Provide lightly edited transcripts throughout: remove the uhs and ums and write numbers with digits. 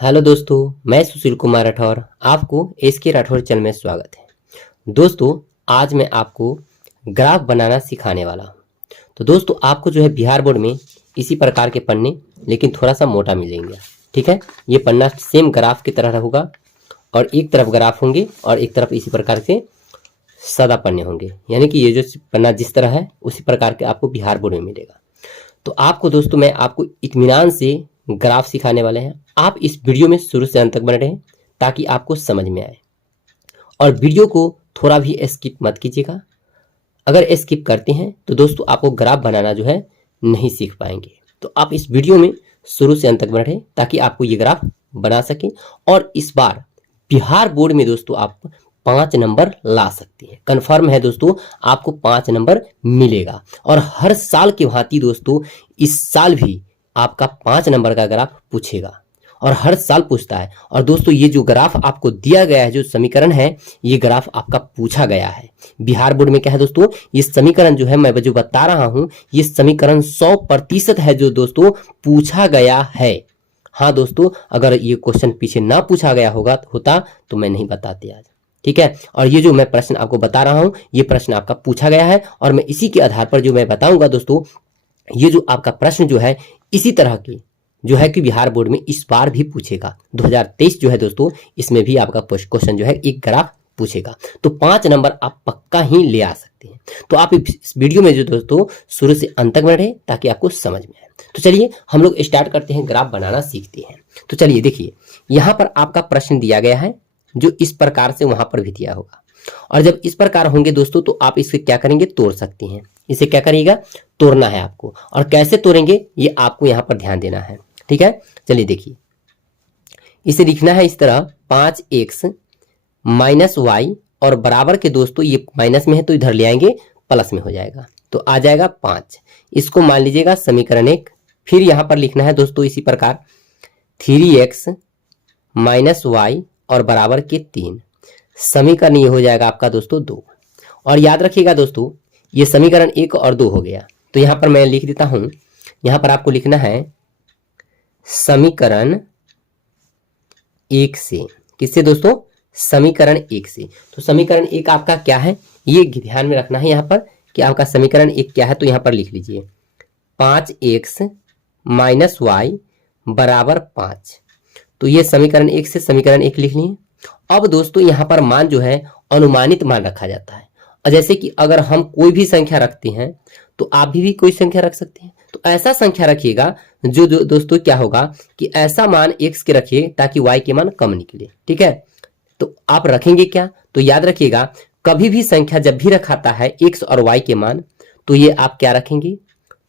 Hello दोस्तों, मैं सुशील कुमार राठौर। आपको एसके राठौर चैनल में स्वागत है। दोस्तों, आज मैं आपको ग्राफ बनाना सिखाने वाला हूं। तो दोस्तों, आपको जो है बिहार बोर्ड में इसी प्रकार के पन्ने लेकिन थोड़ा सा मोटा मिलेंगे। ठीक है, ये पन्ना सेम ग्राफ की तरह होगा और एक तरफ ग्राफ होंगे और एक तरफ इसी प्रकार से सादा पन्ने होंगे। यानी कि ये जो पन्ना जिस तरह है उसी प्रकार के आपको बिहार बोर्ड में मिलेगा। तो आपको दोस्तों मैं आपको इत्मीनान से ग्राफ सिखाने वाले हैं। आप इस वीडियो में शुरू से अंत तक बने रहें ताकि आपको समझ में आए, और वीडियो को थोड़ा भी स्किप मत कीजिएगा। अगर स्किप करते हैं तो दोस्तों आपको ग्राफ बनाना जो है नहीं सीख पाएंगे। तो आप इस वीडियो में शुरू से अंत तक बने रहें ताकि आपको ये ग्राफ बना सकें, और इस बार बिहार बोर्ड में दोस्तों आप 5 नंबर ला सकते हैं। कन्फर्म है दोस्तों, आपको 5 नंबर मिलेगा। और हर साल की भांति दोस्तों इस साल भी आपका 5 नंबर का ग्राफ पूछेगा, और हर साल पूछता है। और दोस्तों ये जो ग्राफ आपको दिया गया है, जो समीकरण है, ये ग्राफ आपका पूछा गया है। बिहार बोर्ड में क्या है दोस्तों, ये समीकरण जो है मैं जो बता रहा हूं, ये समीकरण 100% है जो दोस्तों पूछा गया है। हाँ दोस्तों, अगर ये क्वेश्चन पीछे ना पूछा गया होता तो मैं नहीं बताते आज। ठीक है, और ये जो मैं प्रश्न आपको बता रहा हूं, ये प्रश्न आपका पूछा गया है, और मैं इसी के आधार पर जो मैं बताऊंगा दोस्तों, ये जो आपका प्रश्न जो है इसी तरह की जो है कि बिहार बोर्ड में इस बार भी पूछेगा। 2023 जो है दोस्तों, इसमें भी आपका क्वेश्चन जो है एक ग्राफ पूछेगा। तो 5 नंबर आप पक्का ही ले आ सकते हैं। तो आप इस वीडियो में जो दोस्तों शुरू से अंत तक बने रहे ताकि आपको समझ में आए। तो चलिए हम लोग स्टार्ट करते हैं, ग्राफ बनाना सीखते हैं। तो चलिए देखिए, यहां पर आपका प्रश्न दिया गया है जो इस प्रकार से वहां पर भी दिया होगा, और जब इस प्रकार होंगे दोस्तों तो आप इसे क्या करेंगे, तोड़ सकते हैं। इसे क्या करिएगा, तोड़ना है आपको, और कैसे तोड़ेंगे ये आपको यहां पर ध्यान देना है। ठीक है, चलिए देखिए, इसे लिखना है इस तरह 5x माइनस वाई, और बराबर के दोस्तों ये माइनस में है तो इधर ले आएंगे, प्लस में हो जाएगा, तो आ जाएगा 5। इसको मान लीजिएगा समीकरण 1। फिर यहां पर लिखना है दोस्तों इसी प्रकार 3x माइनस वाई और बराबर के 3। समीकरण ये हो जाएगा आपका दोस्तों 2। और याद रखिएगा दोस्तों, ये समीकरण 1 और 2 हो गया। तो यहां पर मैं लिख देता हूं, यहां पर आपको लिखना है समीकरण 1 से। किससे दोस्तों, समीकरण 1 से। तो समीकरण 1 आपका क्या है, ये ध्यान में रखना है यहां पर कि आपका समीकरण 1 क्या है। तो यहां पर लिख लीजिए 5x माइनस वाई बराबर 5। तो ये समीकरण 1 से समीकरण 1 लिख लिए। अब दोस्तों यहां पर मान जो है अनुमानित मान रखा जाता है। और जैसे कि अगर हम कोई भी संख्या रखते हैं तो आप भी कोई संख्या रख सकते हैं। तो ऐसा संख्या रखिएगा जो दोस्तों क्या होगा कि ऐसा मान x के रखिए ताकि y के मान कम निकले। ठीक है, तो आप रखेंगे क्या, तो याद रखिएगा कभी भी संख्या जब भी रखाता है x और y के मान, तो ये आप क्या रखेंगे,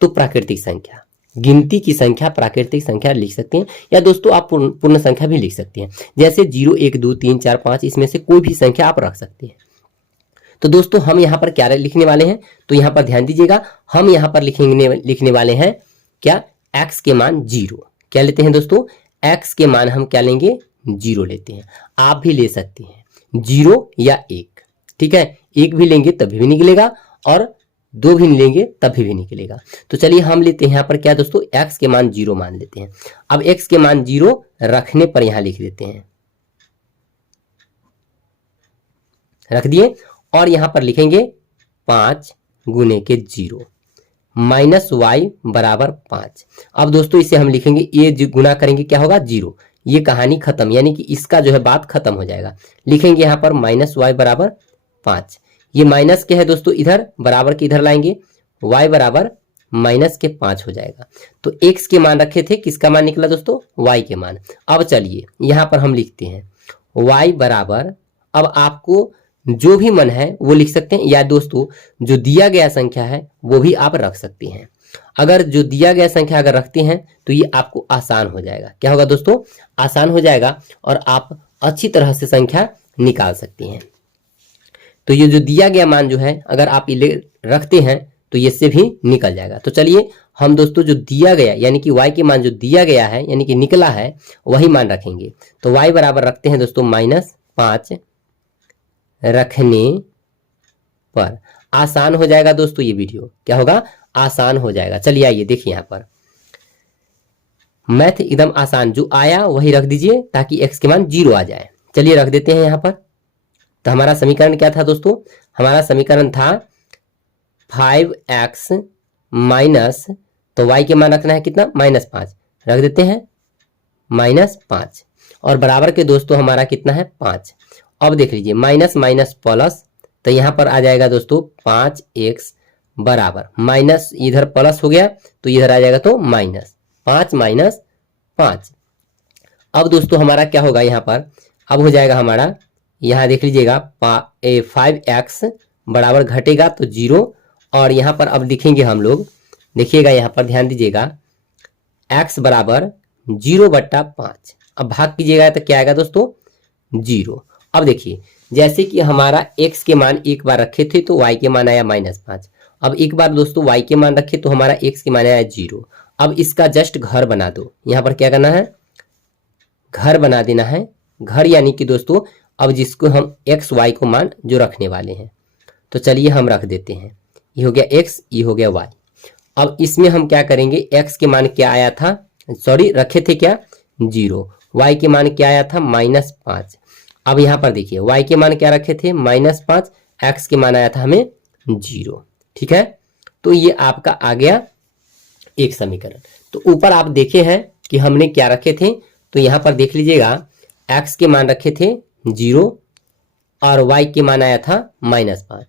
तो प्राकृतिक संख्या, गिनती की संख्या, प्राकृतिक संख्या लिख सकते हैं, या दोस्तों आप पूर्ण संख्या भी लिख सकते हैं। जैसे 0 1 2 3 4 5, इसमें से कोई भी संख्या आप रख सकते हैं। तो दोस्तों हम यहाँ पर क्या लिखने वाले हैं, तो यहाँ पर ध्यान दीजिएगा, हम यहाँ पर लिखने वाले हैं क्या, x के मान 0। क्या लेते हैं दोस्तों, x के मान हम क्या लेंगे, 0 लेते हैं। आप भी ले सकते हैं 0 या 1। ठीक है, 1 भी लेंगे तभी भी निकलेगा, और 2 भी लेंगे तभी भी निकलेगा। तो चलिए हम लेते हैं यहाँ पर क्या दोस्तों, x के मान 0 मान लेते हैं। अब x के मान 0 रखने पर यहाँ लिख देते हैं, रख दिए, और यहां पर लिखेंगे 5 गुने के 0 माइनस वाई बराबर 5। अब दोस्तों इसे हम लिखेंगे, ये जो गुना करेंगे क्या होगा, 0। ये कहानी खत्म, यानी कि इसका जो है बात खत्म हो जाएगा। लिखेंगे यहां पर माइनस वाई बराबर 5। ये माइनस के है दोस्तों, इधर बराबर के इधर लाएंगे, y बराबर माइनस के 5 हो जाएगा। तो x के मान रखे थे, किसका मान निकला दोस्तों, y के मान। अब चलिए यहां पर हम लिखते हैं y बराबर, अब आपको जो भी मन है वो लिख सकते हैं, या दोस्तों जो दिया गया संख्या है वो भी आप रख सकते हैं। अगर जो दिया गया संख्या अगर रखते हैं तो ये आपको आसान हो जाएगा। क्या होगा दोस्तों, आसान हो जाएगा, और आप अच्छी तरह से संख्या निकाल सकते हैं। तो ये जो दिया गया मान जो है अगर आप ये रखते हैं तो ये से भी निकल जाएगा। तो चलिए हम दोस्तों जो दिया गया, यानी कि y के मान जो दिया गया है, यानी कि निकला है, वही मान रखेंगे। तो y बराबर रखते हैं दोस्तों -5 रखने पर। आसान हो जाएगा दोस्तों, ये वीडियो क्या होगा, आसान हो जाएगा। चलिए आइए देखिए, यहाँ पर मैथ एकदम आसान, जो आया वही रख दीजिए ताकि x के मान 0 आ जाए। चलिए रख देते हैं यहाँ पर। तो हमारा समीकरण क्या था दोस्तों? हमारा समीकरण था 5x माइनस, तो y के मान रखना है कितना? -5, रख देते हैं -5, और बराबर के दोस्तों हमारा कितना है? 5। अब देख लीजिए माइनस माइनस प्लस, तो यहाँ पर आ जाएगा दोस्तों 5x बराबर माइनस, इधर प्लस हो गया तो इधर आ जाएगा तो माइनस, 5 माइनस 5। अब दोस्तों हमारा क्या होगा यहाँ पर? अब हो जाएगा हमारा, यहाँ देख लीजिएगा 5x बराबर घटेगा तो 0, और यहाँ पर अब लिखेंगे हम लोग, देखिएगा यहाँ पर ध्यान दीजिएगा, x बराबर 0/5। अब भाग कीजिएगा तो क्या आएगा दोस्तों? 0। अब देखिए जैसे कि हमारा x के मान एक बार रखे थे तो y के मान आया -5, अब एक बार दोस्तों y के मान रखे तो हमारा x के मान आया 0। अब इसका जस्ट घर बना दो, यहाँ पर क्या करना है? घर बना देना है। घर यानी कि दोस्तों अब जिसको हम x y को मान जो रखने वाले हैं, तो चलिए हम रख देते हैं। ये हो गया x, ये हो गया y। अब इसमें हम क्या करेंगे? x के मान क्या आया था? सॉरी रखे थे क्या? 0। y के मान क्या आया था? -5। अब यहाँ पर देखिए y के मान क्या रखे थे? -5, x के मान आया था हमें 0। ठीक है, तो ये आपका आ गया एक समीकरण। तो ऊपर आप देखे हैं कि हमने क्या रखे थे, तो यहाँ पर देख लीजिएगा x के मान रखे थे 0 और y के मान आया था -5,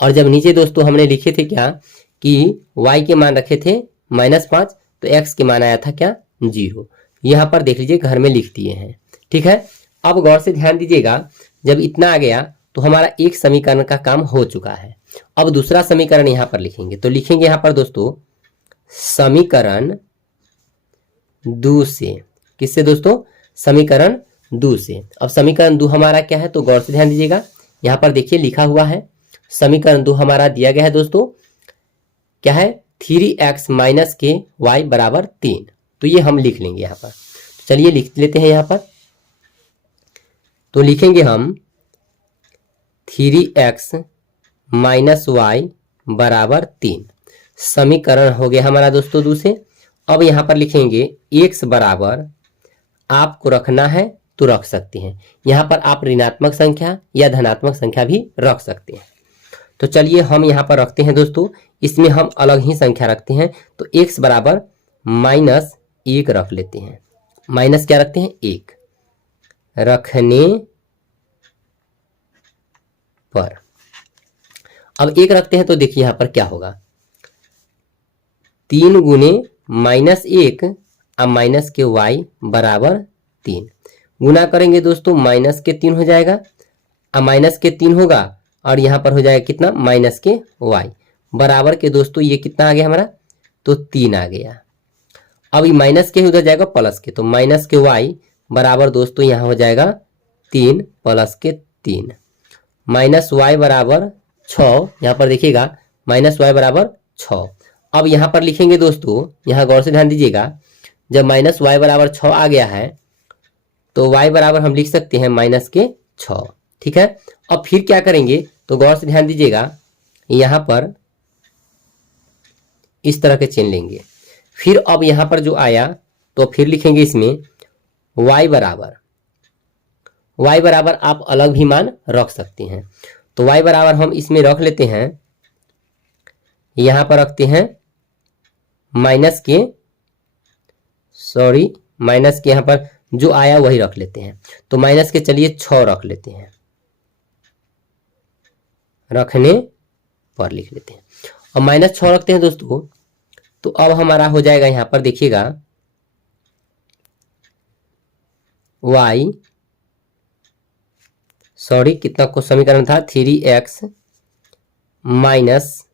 और जब नीचे दोस्तों हमने लिखे थे क्या कि y के मान रखे थे -5 तो x के मान आया था क्या? 0। यहाँ पर देख लीजिए घर में लिख दिए हैं। ठीक है, अब गौर से ध्यान दीजिएगा, जब इतना आ गया तो हमारा एक समीकरण का काम हो चुका है। अब दूसरा समीकरण यहाँ पर लिखेंगे, तो लिखेंगे यहाँ पर दोस्तों समीकरण 2 से। किससे दोस्तों? समीकरण 2 से। अब समीकरण 2 हमारा क्या है, तो गौर से ध्यान दीजिएगा, यहाँ पर देखिए लिखा हुआ है समीकरण 2 हमारा दिया गया है दोस्तों, क्या है? 3x माइनस के y बराबर 3। तो ये हम लिख लेंगे यहाँ पर। चलिए लिख लेते हैं यहाँ पर, तो लिखेंगे हम 3x माइनस y बराबर 3। समीकरण हो गया हमारा दोस्तों 2 से। अब यहाँ पर लिखेंगे x बराबर, आपको रखना है तो रख सकते हैं, यहाँ पर आप ऋणात्मक संख्या या धनात्मक संख्या भी रख सकते हैं। तो चलिए हम यहाँ पर रखते हैं दोस्तों, इसमें हम अलग ही संख्या रखते हैं, तो x बराबर -1 रख लेते हैं। माइनस क्या रखते हैं? 1 रखने पर। अब 1 रखते हैं तो देखिए यहाँ पर क्या होगा, 3 गुने -1 अब माइनस के y बराबर 3। गुना करेंगे दोस्तों माइनस के 3 हो जाएगा, अब माइनस के 3 होगा और यहाँ पर हो जाएगा कितना? माइनस के y बराबर के दोस्तों ये कितना आ गया हमारा? तो 3 आ गया। अब ये माइनस के उधर जाएगा प्लस के, तो माइनस के y बराबर दोस्तों यहाँ हो जाएगा 3 प्लस के 3, माइनस y बराबर 6। यहाँ पर देखिएगा माइनस y बराबर 6। अब यहाँ पर लिखेंगे दोस्तों, यहाँ गौर से ध्यान दीजिएगा, जब माइनस y बराबर 6 आ गया है तो y बराबर हम लिख सकते हैं -6। ठीक है, अब फिर क्या करेंगे, तो गौर से ध्यान दीजिएगा, यहाँ पर इस तरह के चेन लेंगे। फिर अब यहाँ पर जो आया तो फिर लिखेंगे इसमें y बराबर आप अलग भी मान रख सकते हैं, तो y बराबर हम इसमें रख लेते हैं, यहाँ पर रखते हैं माइनस के यहाँ पर जो आया वही रख लेते हैं, तो माइनस के चलिए 6 रख लेते हैं, रखने पर लिख लेते हैं। अब -6 रखते हैं दोस्तों, तो अब हमारा हो जाएगा यहाँ पर देखिएगा कितना को समीकरण था? 3x माइनस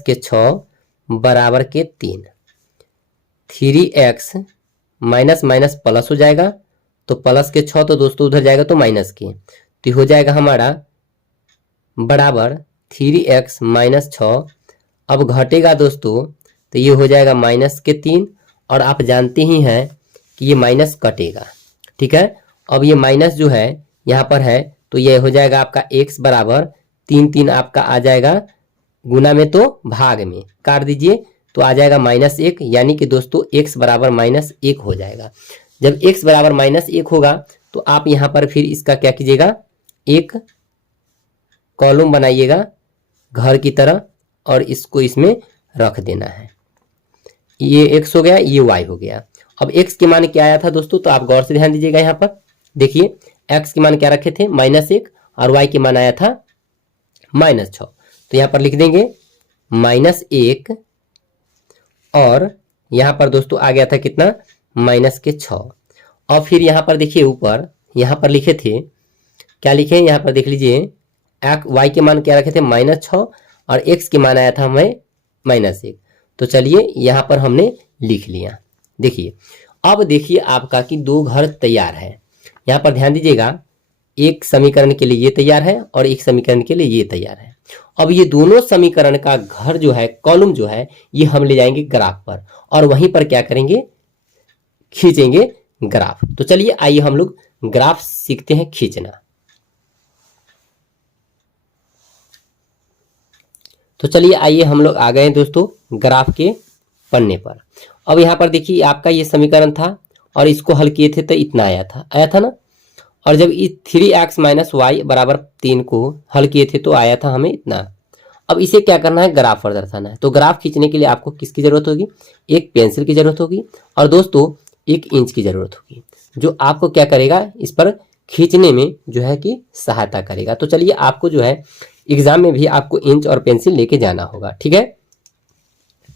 के 6 बराबर के 3। 3x माइनस प्लस हो जाएगा, तो प्लस के 6 तो दोस्तों उधर जाएगा तो माइनस के, तो हो जाएगा हमारा बराबर 3x माइनस 6। अब घटेगा दोस्तों तो ये हो जाएगा माइनस के 3, और आप जानते ही हैं कि ये माइनस कटेगा। ठीक है, अब ये माइनस जो है यहाँ पर है तो ये हो जाएगा आपका x बराबर 3 आपका आ जाएगा गुना में तो भाग में काट दीजिए, तो आ जाएगा -1, यानी कि दोस्तों x बराबर -1 हो जाएगा। जब x बराबर -1 होगा तो आप यहाँ पर फिर इसका क्या कीजिएगा, एक कॉलम बनाइएगा घर की तरह और इसको इसमें रख देना है। ये x हो गया, ये y हो गया। अब x के मान क्या आया था दोस्तों, तो आप गौर से ध्यान दीजिएगा। यहाँ पर देखिए x के मान क्या रखे थे, -1, और y के मान आया था -6। तो यहाँ पर लिख देंगे -1 और यहाँ पर दोस्तों आ गया था कितना, -6। और फिर यहाँ पर देखिए ऊपर यहाँ पर लिखे थे, क्या लिखे हैं यहाँ पर देख लीजिए, y के मान क्या रखे थे, -6, और x के मान आया था हमें -1। तो चलिए यहाँ पर हमने लिख लिया। देखिए अब देखिए आपका कि दो घर तैयार है। यहाँ पर ध्यान दीजिएगा, एक समीकरण के लिए ये तैयार है और एक समीकरण के लिए ये तैयार है। अब ये दोनों समीकरण का घर जो है, कॉलम जो है, ये हम ले जाएंगे ग्राफ पर और वहीं पर क्या करेंगे, खींचेंगे ग्राफ। तो चलिए आइए हम लोग ग्राफ सीखते हैं खींचना। तो चलिए आइए हम लोग आ गए दोस्तों ग्राफ के पन्ने पर। अब यहाँ पर देखिए आपका ये समीकरण था और इसको हल किए थे तो इतना आया था ना। और जब इस 3x - y बराबर 3 को हल किए थे तो आया था हमें इतना। अब इसे क्या करना है, ग्राफ पर दर्शाना है। तो ग्राफ खींचने के लिए आपको किसकी जरूरत होगी, एक पेंसिल की जरूरत होगी और दोस्तों एक इंच की जरूरत होगी, जो आपको क्या करेगा, इस पर खींचने में जो है कि सहायता करेगा। तो चलिए आपको जो है एग्जाम में भी आपको इंच और पेंसिल लेके जाना होगा, ठीक है।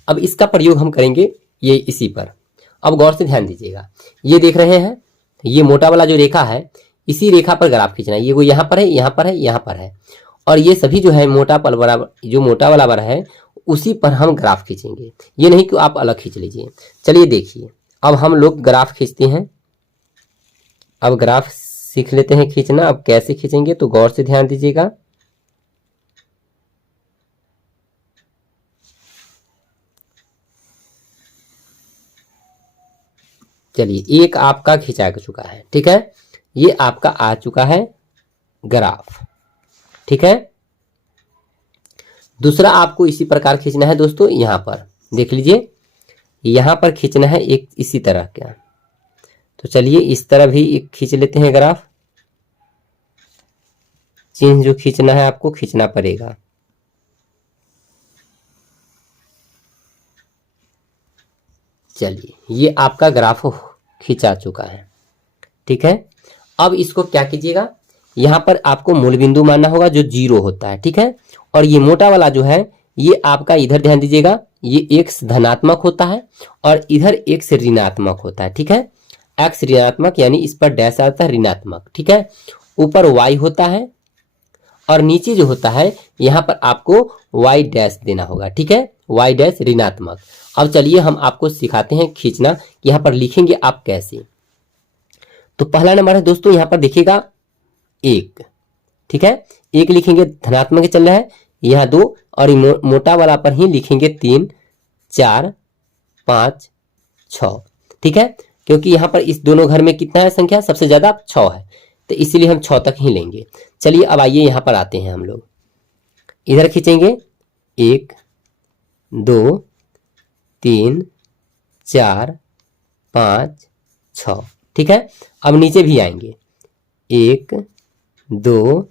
अब इसका प्रयोग हम करेंगे ये इसी पर। अब गौर से ध्यान दीजिएगा, ये देख रहे हैं, ये मोटा वाला जो रेखा है, इसी रेखा पर ग्राफ खींचना है। ये वो यहाँ पर है, यहाँ पर है, यहाँ पर है, और ये सभी जो है मोटा पल बराबर, जो मोटा वाला बर है उसी पर हम ग्राफ खींचेंगे। ये नहीं कि आप अलग खींच लीजिए। चलिए देखिए अब हम लोग ग्राफ खींचते हैं। अब ग्राफ सीख लेते हैं खींचना। अब कैसे खींचेंगे तो गौर से ध्यान दीजिएगा। चलिए एक आपका खिंचा चुका है, ठीक है, ये आपका आ चुका है ग्राफ, ठीक है। दूसरा आपको इसी प्रकार खींचना है दोस्तों, यहां पर देख लीजिए, यहां पर खींचना है एक इसी तरह का। तो चलिए इस तरह भी एक खींच लेते हैं ग्राफ। चिन्ह जो खींचना है आपको खींचना पड़ेगा। चलिए ये आपका ग्राफ खींचा चुका है, ठीक है। अब इसको क्या कीजिएगा, यहां पर आपको मूल बिंदु मानना होगा जो 0 होता है, ठीक है। और ये मोटा वाला जो है ये आपका, इधर ध्यान दीजिएगा, ये x धनात्मक होता है और इधर x ऋणात्मक होता है, ठीक है। x ऋणात्मक यानी इस पर डैश आता है ऋणात्मक, ठीक है। ऊपर y होता है और नीचे जो होता है यहाँ पर आपको y डैश देना होगा, ठीक है, y डैश ऋणात्मक। अब चलिए हम आपको सिखाते हैं खींचना, यहाँ पर लिखेंगे आप कैसे। तो पहला नंबर है दोस्तों, यहाँ पर देखिएगा 1, ठीक है, 1 लिखेंगे, धनात्मक चल रहा है, यहाँ 2 और मोटा वाला पर ही लिखेंगे 3, 4, 5, 6, ठीक है। क्योंकि यहाँ पर इस दोनों घर में कितना है संख्या, सबसे ज्यादा 6 है, तो इसीलिए हम 6 तक ही लेंगे। चलिए अब आइए यहाँ पर आते हैं हम लोग, इधर खींचेंगे 1, 2, 3, 4, 5, 6, ठीक है। अब नीचे भी आएंगे 1, 2,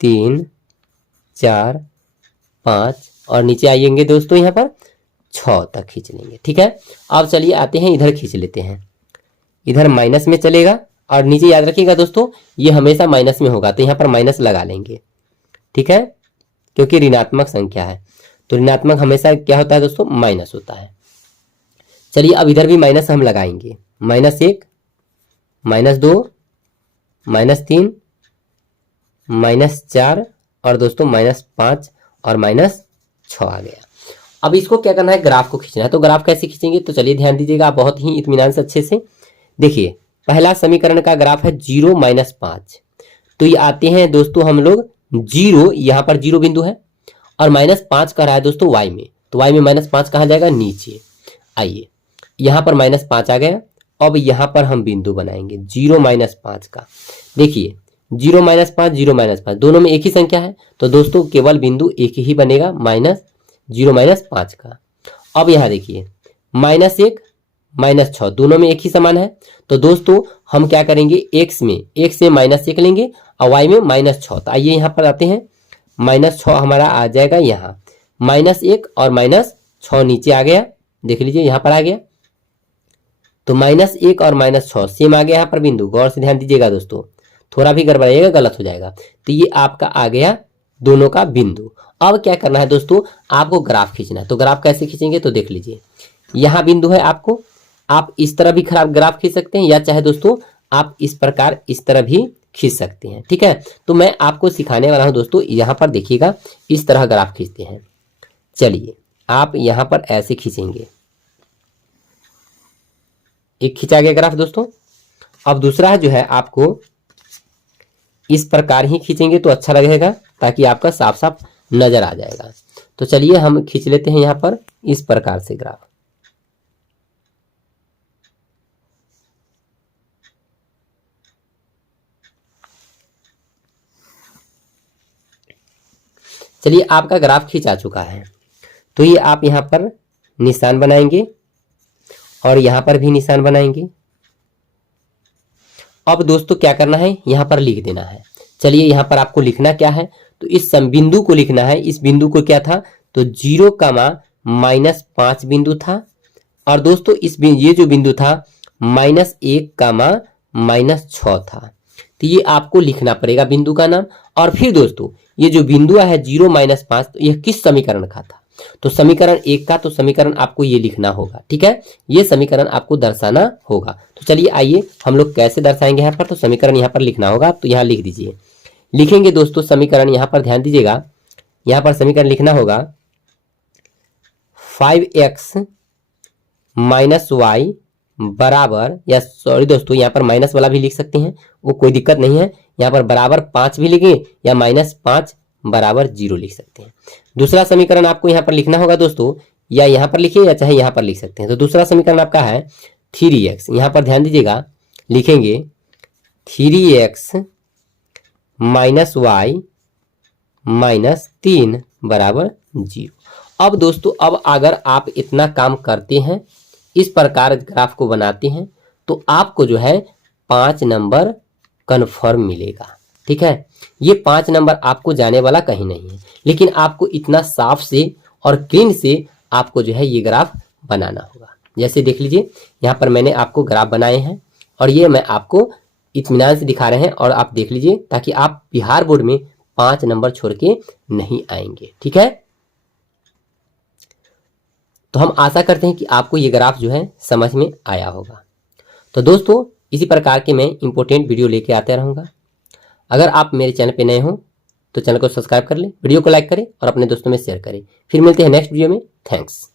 3, 4, 5 और नीचे आएंगे दोस्तों यहाँ पर 6 तक खींच लेंगे, ठीक है। अब चलिए आते हैं इधर खींच लेते हैं, इधर माइनस में चलेगा और नीचे याद रखिएगा दोस्तों ये हमेशा माइनस में होगा, तो यहाँ पर माइनस लगा लेंगे, ठीक है, क्योंकि ऋणात्मक संख्या है। तो ऋणात्मक हमेशा क्या होता है दोस्तों, माइनस होता है। चलिए अब इधर भी माइनस हम लगाएंगे, -1, -2, -3, -4 और दोस्तों -5 और -6 आ गया। अब इसको क्या करना है, ग्राफ को खींचना है। तो ग्राफ कैसे खींचेंगे, तो चलिए ध्यान दीजिएगा आप बहुत ही इत्मीनान से अच्छे से देखिए। पहला समीकरण का ग्राफ है 0 - 5, तो ये आते हैं दोस्तों हम लोग 0, यहाँ पर 0 बिंदु है और -5 का रहा है दोस्तों y में, तो y में -5 कहाँ जाएगा, नीचे। आइए यहाँ पर -5 आ गया। अब यहाँ पर हम बिंदु बनाएंगे 0 - 5 का। देखिए 0 - 5, 0 - 5 दोनों में एक ही संख्या है, तो दोस्तों केवल बिंदु एक ही बनेगा, -0 - 5 का। अब यहाँ देखिए -1 -6 दोनों में एक ही समान है। तो दोस्तों हम क्या करेंगे, x में -1 लेंगे और y में -6। तो आइए यहाँ पर आते हैं, -6 हमारा आ जाएगा यहाँ, -1 और -6 नीचे आ गया, देख लीजिए यहाँ पर आ गया। तो -1 और -6 सेम आ गया यहाँ पर बिंदु, गौर से ध्यान दीजिएगा दोस्तों, थोड़ा भी गड़बड़ाइएगा गलत हो जाएगा। तो ये आपका आ गया दोनों का बिंदु। अब क्या करना है दोस्तों, आपको ग्राफ खींचना है। तो ग्राफ कैसे खींचेंगे, तो देख लीजिए यहाँ बिंदु है आपको, आप इस तरह भी खराब ग्राफ खींच सकते हैं, या चाहे दोस्तों आप इस प्रकार इस तरह भी खींच सकते हैं। ठीक है, तो मैं आपको सिखाने वाला हूं दोस्तों, यहाँ पर देखिएगा इस तरह ग्राफ खींचते हैं। चलिए आप यहाँ पर ऐसे खींचेंगे, एक खींचा गया ग्राफ दोस्तों। अब दूसरा जो है आपको इस प्रकार ही खींचेंगे तो अच्छा लगेगा, ताकि आपका साफ साफ नजर आ जाएगा। तो चलिए हम खींच लेते हैं यहाँ पर इस प्रकार से ग्राफ। चलिए आपका ग्राफ खींचा चुका है, तो ये आप यहाँ पर निशान बनाएंगे और यहाँ पर भी निशान बनाएंगे। अब दोस्तों क्या करना है, यहाँ पर लिख देना है। चलिए यहाँ पर आपको लिखना क्या है, तो इस बिंदु को लिखना है। इस बिंदु को क्या था, तो 0,-5 बिंदु था। और दोस्तों ये जो बिंदु था -1,-6 था। तो ये आपको लिखना पड़ेगा बिंदु का नाम। और फिर दोस्तों ये जो बिंदु है 0-5, तो यह किस समीकरण का था, तो समीकरण 1 का। तो समीकरण आपको ये लिखना होगा, ठीक है, ये समीकरण आपको दर्शाना होगा। तो चलिए आइए हम लोग कैसे दर्शाएंगे यहाँ पर। तो समीकरण यहाँ पर लिखना होगा, तो यहाँ लिख दीजिए। लिखेंगे दोस्तों समीकरण, यहाँ पर ध्यान दीजिएगा, यहाँ पर समीकरण लिखना होगा 5x - y बराबर, या सॉरी दोस्तों यहाँ पर माइनस वाला भी लिख सकते हैं, वो कोई दिक्कत नहीं है। यहाँ पर बराबर 5 भी लिखें या -5 बराबर 0 लिख सकते हैं। दूसरा समीकरण आपको यहाँ पर लिखना होगा दोस्तों, या यहाँ पर लिखिए या चाहे यहाँ पर लिख सकते हैं। तो दूसरा समीकरण आपका है 3x, यहाँ पर ध्यान दीजिएगा, लिखेंगे 3x - y -3 बराबर 0। अब दोस्तों अब अगर आप इतना काम करते हैं, इस प्रकार ग्राफ को बनाते हैं, तो आपको जो है 5 नंबर कन्फर्म मिलेगा। ठीक है, ये 5 नंबर आपको जाने वाला कहीं नहीं है, लेकिन आपको इतना साफ से और क्लीन से आपको जो है ये ग्राफ बनाना होगा। जैसे देख लीजिए यहाँ पर मैंने आपको ग्राफ बनाए हैं, और ये मैं आपको इत्मीनान से दिखा रहे हैं, और आप देख लीजिए, ताकि आप बिहार बोर्ड में 5 नंबर छोड़ के नहीं आएंगे। ठीक है, तो हम आशा करते हैं कि आपको ये ग्राफ जो है समझ में आया होगा। तो दोस्तों इसी प्रकार के मैं इंपॉर्टेंट वीडियो लेके आते रहूँगा। अगर आप मेरे चैनल पे नए हो तो चैनल को सब्सक्राइब कर लें, वीडियो को लाइक करें और अपने दोस्तों में शेयर करें। फिर मिलते हैं नेक्स्ट वीडियो में। थैंक्स।